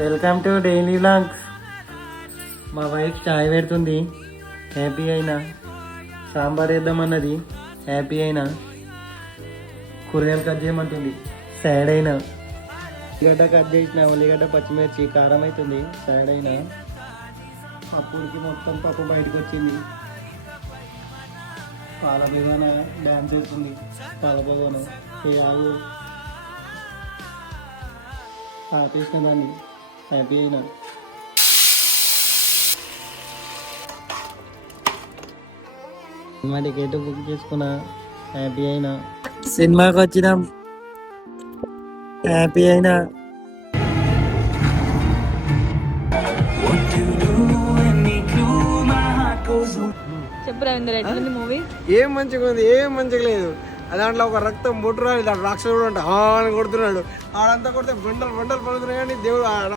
Welcome to daily vlogs. మా wife చాయ్ పెడుతుంది, happy అయినా. సాంబార్ వేద్దామన్నది, హ్యాపీ అయినా. కూరగాయలు కట్ చేయమంటుంది, సాడ్ అయినా. ఉల్లిగడ్డ కట్ చేసిన, ఉల్లిగడ్డ పచ్చిమిర్చి కారం అవుతుంది, సాడ్ అయినా. పప్పుడికి మొత్తం పప్పు బయటకు వచ్చింది. పాల బిగాన డ్యాన్స్ చేస్తుంది, పాల బగాను ఏ ఆగు ఆపేసిన దాన్ని, హ్యాపీ అయినా. సినిమా టికెట్ బుక్ చేసుకున్నా, హ్యాపీ అయినా. సినిమాకి వచ్చినాం, హ్యాపీ అయినా. చెప్పు రవీంద్ర, ఎట్లుంది మూవీ? ఏం మంచిగా ఉంది, ఏం మంచిగా లేదు. దాంట్లో ఒక రక్తం బొట్టురాలి, దాంట్లో రాక్షసుడు అంటే అని కొడుతున్నాడు. ఆడంతా కొడితే బండలు బండలు పడుతున్నాయి కానీ దేవుడు